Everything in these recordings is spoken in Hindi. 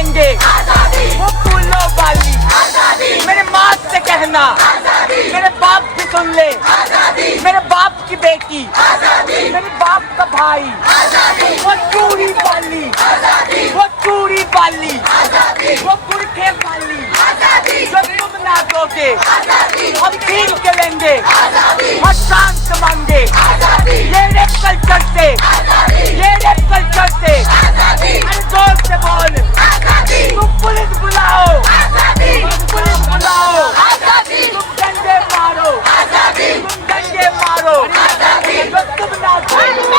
लेंगे वो फूलों वाली। मेरे माँ से कहना मेरे बाप की सुन ले, मेरे बाप की बेटी, मेरे बाप का भाई, वो चूड़ी वाली, वो चूड़ी वाली, वो बुरखे वाली जो तुम ना दोगे हम छीन के लेंगे और शांत मांगे। ये रेप कल्चर से, ये रेप कल्चर से अरे जोर से बोल, तुम पुलिस बुलाओ, तुम पुलिस बुलाओ, तुम डंडे मारो, तुम डंडे मारो जो तुम ना दोगे।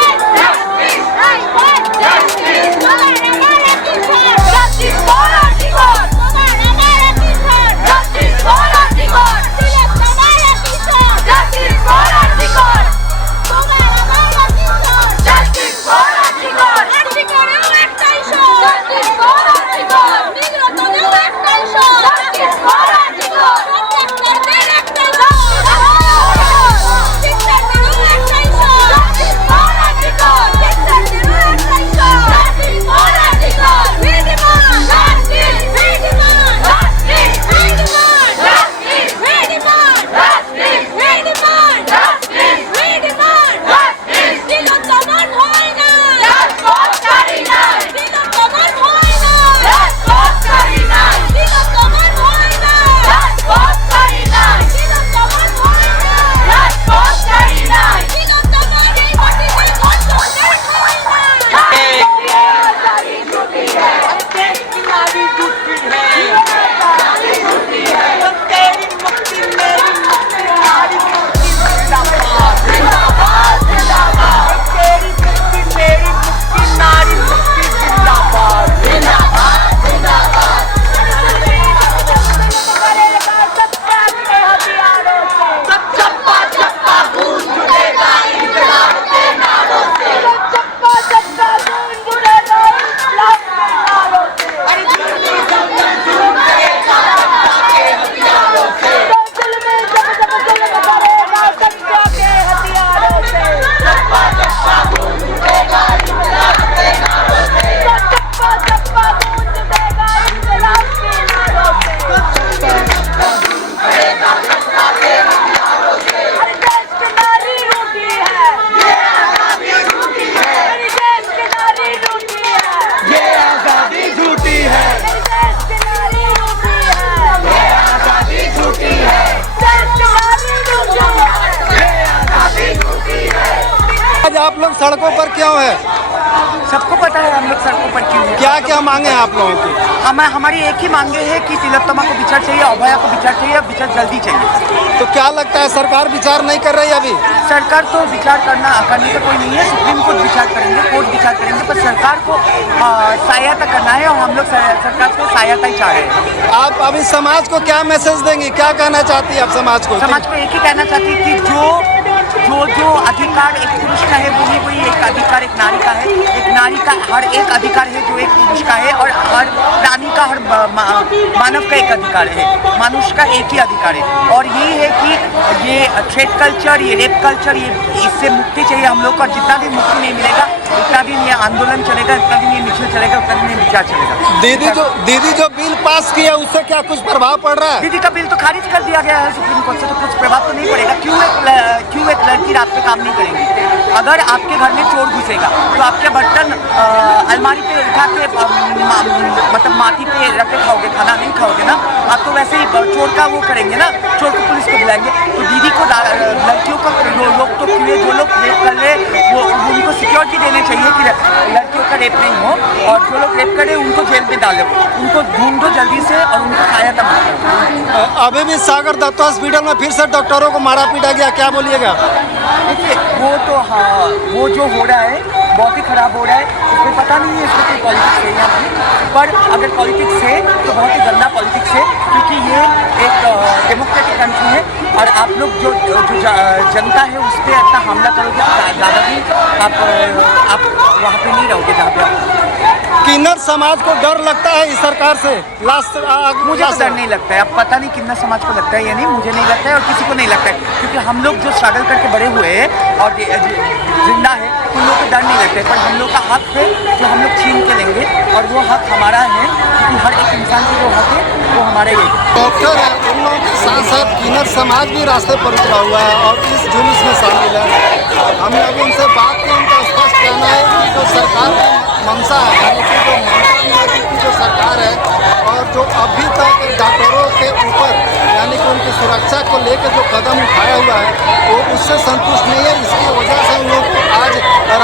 आज आप लोग सड़कों पर क्यों है? सबको पता है हम लोग सड़कों पर क्यों है। क्या क्या मांगे हैं आप लोगों की? हमारी एक ही मांगे है कि तिलोत्तमा को विचार चाहिए, अभया को विचार चाहिए, विचार जल्दी चाहिए। तो क्या लगता है सरकार विचार नहीं कर रही अभी? सरकार तो विचार करने का कोई नहीं है, सुप्रीम कोर्ट विचार करेंगे, कोर्ट विचार करेंगे, पर सरकार को सहायता करना है और हम लोग सरकार को सहायता ही चाह रहे हैं। आप अभी समाज को क्या मैसेज देंगे, क्या कहना चाहती है आप समाज को? समाज को एक ही कहना चाहती है कि जो अधिकार एक पुरुष का है वही एक अधिकार एक नारी का है। एक नारी का हर एक अधिकार है जो एक पुरुष का है, और हर प्राणी का, हर मानव का एक अधिकार है, मनुष्य का एक ही अधिकार है। और यही है कि ये थ्रेट कल्चर, ये रेप कल्चर, ये इससे मुक्ति चाहिए हम लोग को। और जितना दिन मुक्ति नहीं मिलेगा उतना दिन ये आंदोलन चलेगा, उतना दिन ये मिছিল चलेगा, उतना दिन ये विचार चलेगा। दीदी जो बिल पास किया उससे क्या कुछ प्रभाव पड़ रहा है? दीदी का बिल तो खारिज कर दिया गया है सुप्रीम कोर्ट से, तो कुछ प्रभाव तो नहीं पड़ेगा। क्यों एक लड़की रात पे काम नहीं करेंगी? अगर आपके घर में चोर घुसेगा तो आपके बर्तन अलमारी पे उठा के मतलब माटी पे रख के खाओगे, खाना नहीं खाओगे ना आप। तो वैसे ही चोर का वो करेंगे ना, चोर को पुलिस को बुलाएंगे। तो दीदी को लड़कियों को लोग तो जो लोग रेप कर रहे वो उनको सिक्योरिटी देने चाहिए कि लड़कियों का रेप नहीं हो, और जो लोग रेप करे उनको जेल में डालो, उनको ढूंढो जल्दी से और उनको सहायता मांगो। अभी भी सागर दत्ता हॉस्पिटल में फिर से डॉक्टरों को मारा पीटा गया, क्या बोलिएगा? देखिए वो तो हाँ, वो जो हो रहा है बहुत ही खराब हो रहा है। इसमें पता नहीं है इसमें कोई पॉलिटिक्स है या नहीं, पर अगर पॉलिटिक्स है तो बहुत ही गंदा पॉलिटिक्स है, क्योंकि ये एक डेमोक्रेटिक कंट्री है। और आप लोग जो जनता है उस पर इतना हमला करोगे तो ज़्यादा भी आप वहाँ पे नहीं रहोगे जहाँ पे किन्नर समाज को डर लगता है इस सरकार से? मुझे तो डर नहीं लगता है। अब पता नहीं किन्नर समाज को लगता है या नहीं, मुझे नहीं लगता है और किसी को नहीं लगता है, क्योंकि हम लोग जो स्ट्रगल करके बड़े हुए हैं और जिंदा है, उन लोग को डर नहीं लगता है। पर हम लोग का हक है जो हम लोग छीन के लेंगे, और वो हक हमारा है, क्योंकि हर एक इंसान से जो हक है वो हमारे ही। डॉक्टर है, उन लोगों के साथ साथ किन्नर समाज भी रास्ते पर उतरा हुआ है और इस जुलूस में शामिल है। हमने अभी उनसे बात की, उनका स्पष्ट कहना है कि जो सरकार की मंशा है, यानी कि जो ममता बनर्जी की जो सरकार है और जो अभी तक डॉक्टरों के ऊपर यानी कि उनकी सुरक्षा को लेकर जो कदम उठाया हुआ है वो उससे संतुष्ट नहीं है। इसकी वजह से उन लोगों को आज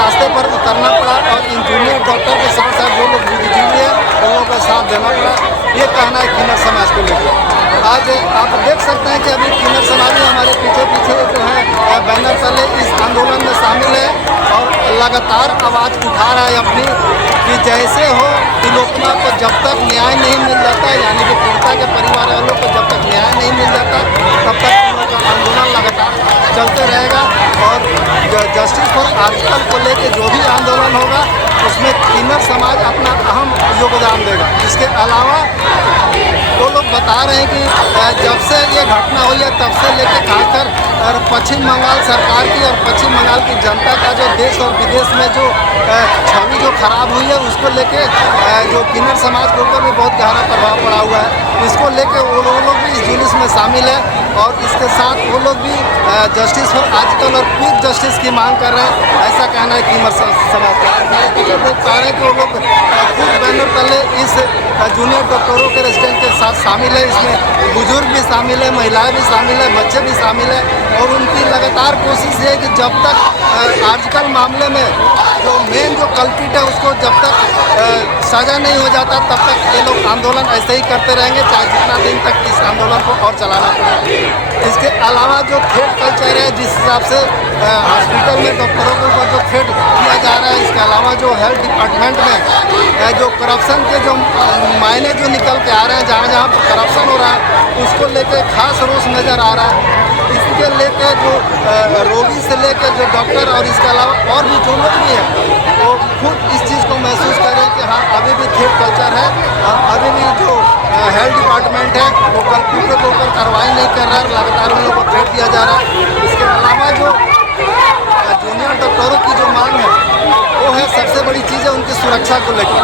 रास्ते पर उतरना पड़ा और इन जूनियर डॉक्टर के साथ साथ जो लोग बुद्धिजीवी हैं उन लोगों का साथ देना पड़ा। ये कहना है किन्नर समाज को लेकर। आज आप देख सकते हैं कि अभी किन्नर समाज में हमारे पीछे पीछे जो है बैनर तले इस आंदोलन में शामिल है और लगातार आवाज़ उठा रहा है अपनी कि जैसे हो त्रिलोचना को जब तक न्याय नहीं मिल जाता, यानी कि पीड़िता के परिवार वालों को जब तक न्याय नहीं मिल जाता तब तक इन लोगों का आंदोलन लगातार चलते रहेगा। और जस्टिस फॉर आर्टिकल को लेकर जो भी आंदोलन होगा उसमें किन्नर समाज अपना अहम योगदान देगा। इसके अलावा वो लोग बता रहे हैं कि जब से ये घटना हुई है तब से लेकर खासकर पश्चिम बंगाल सरकार की और पश्चिम बंगाल की जनता का जो देश और विदेश में जो छवि जो खराब हुई है उसको लेके जो किन्नर समाज के ऊपर भी बहुत गहरा प्रभाव पड़ा हुआ है। इसको लेके वो लोग भी इस जुलूस में शामिल है और इसके साथ वो लोग भी जस्टिस फॉर आजकल और क्विक जस्टिस की मांग कर रहे हैं, ऐसा कहना है किन्नर समाज का। देख पा रहे हैं कि वो लोग खुद बैनर तले इस जूनियर डॉक्टरों के रेजिडेंट के साथ शामिल है। इसमें बुजुर्ग भी शामिल है, महिलाएं भी शामिल है, बच्चे भी शामिल है और उनकी लगातार कोशिश है कि जब तक आजकल मामले में जो मेन जो कल्पिट है उसको जब तक सजा नहीं हो जाता तब तक ये लोग आंदोलन ऐसे ही करते रहेंगे, चाहे जितना दिन तक इस आंदोलन को और चलाना पड़े। इसके अलावा जो थ्रेट कल्चर है, जिस हिसाब से हॉस्पिटल में डॉक्टरों के ऊपर जो थ्रेट किया जा रहा है, इसके अलावा जो हेल्थ डिपार्टमेंट में जो करप्शन के जो मायने जो निकल के आ रहे हैं, जहाँ जहाँ पर करप्शन हो रहा है उसको लेके खास रोष नज़र आ रहा है। इसके लेके जो रोगी से लेके जो डॉक्टर और इसके अलावा और भी जो लोग भी हैं वो खुद इस चीज़ को महसूस करें कि हाँ अभी भी थ्रेट कल्चर है और अभी भी जो हेल्थ डिपार्टमेंट है वो कल्पिटों के ऊपर कार्रवाई नहीं कर रहा है, लगातार उन लोगों को थ्रेट दिया जा रहा है। इसके अलावा जो जूनियर डॉक्टरों की जो मांग है वो है सबसे बड़ी चीज़ है उनकी सुरक्षा को लेकर,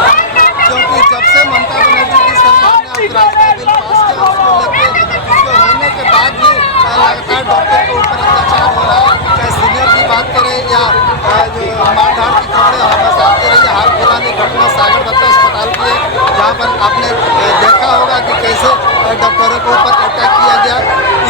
क्योंकि जब से ममता बनर्जी की सरकार ने नागरिकता बिल पास किया उसको लेकर उसके होने के बाद भी लगातार डॉक्टर के ऊपर अत्याचार हो रहा है। चाहे सीनियर की बात करें या जो मारधाड़ की खबरें वापस आती रही। हाल फिलहाल एक घटना सागर दत्ता अस्पताल की है जहाँ पर आपने देखा होगा कि कैसे डॉक्टरों के ऊपर अटैक किया गया।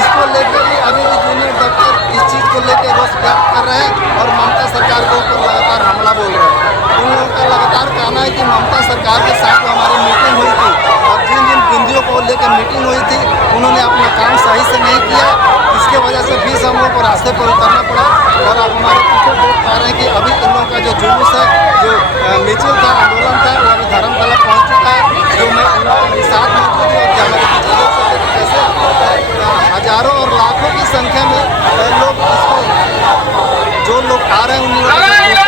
इसको लेकर भी अभी भी जूनियर डॉक्टर इस चीज़ को लेकर रोष व्यक्त कर रहे हैं और ममता सरकार के ऊपर लगातार हमला बोल रहे हैं। उन लोगों का लगातार कहना है कि ममता सरकार के साथ जो हमारी मीटिंग हुई थी और जिन जिन बिंदियों को लेकर मीटिंग हुई थी उन्होंने अपना काम सही से नहीं किया, इसके वजह से फिर से हम लोग को रास्ते पर उतरना पड़ा। और अब हमारे पीछे देख पा रहे हैं कि अभी इन लोगों का जो जुलूस है, जो मिছিল था, आंदोलन था, वो अभी धर्मतला पहुँच चुका है। जो मैं इन लोगों के साथ मौजूद हूँ और हमारे पीछे देख सकते हैं कैसे हजारों और लाखों की संख्या में लोग इसको जो लोग आ रहे हैं उन लोगों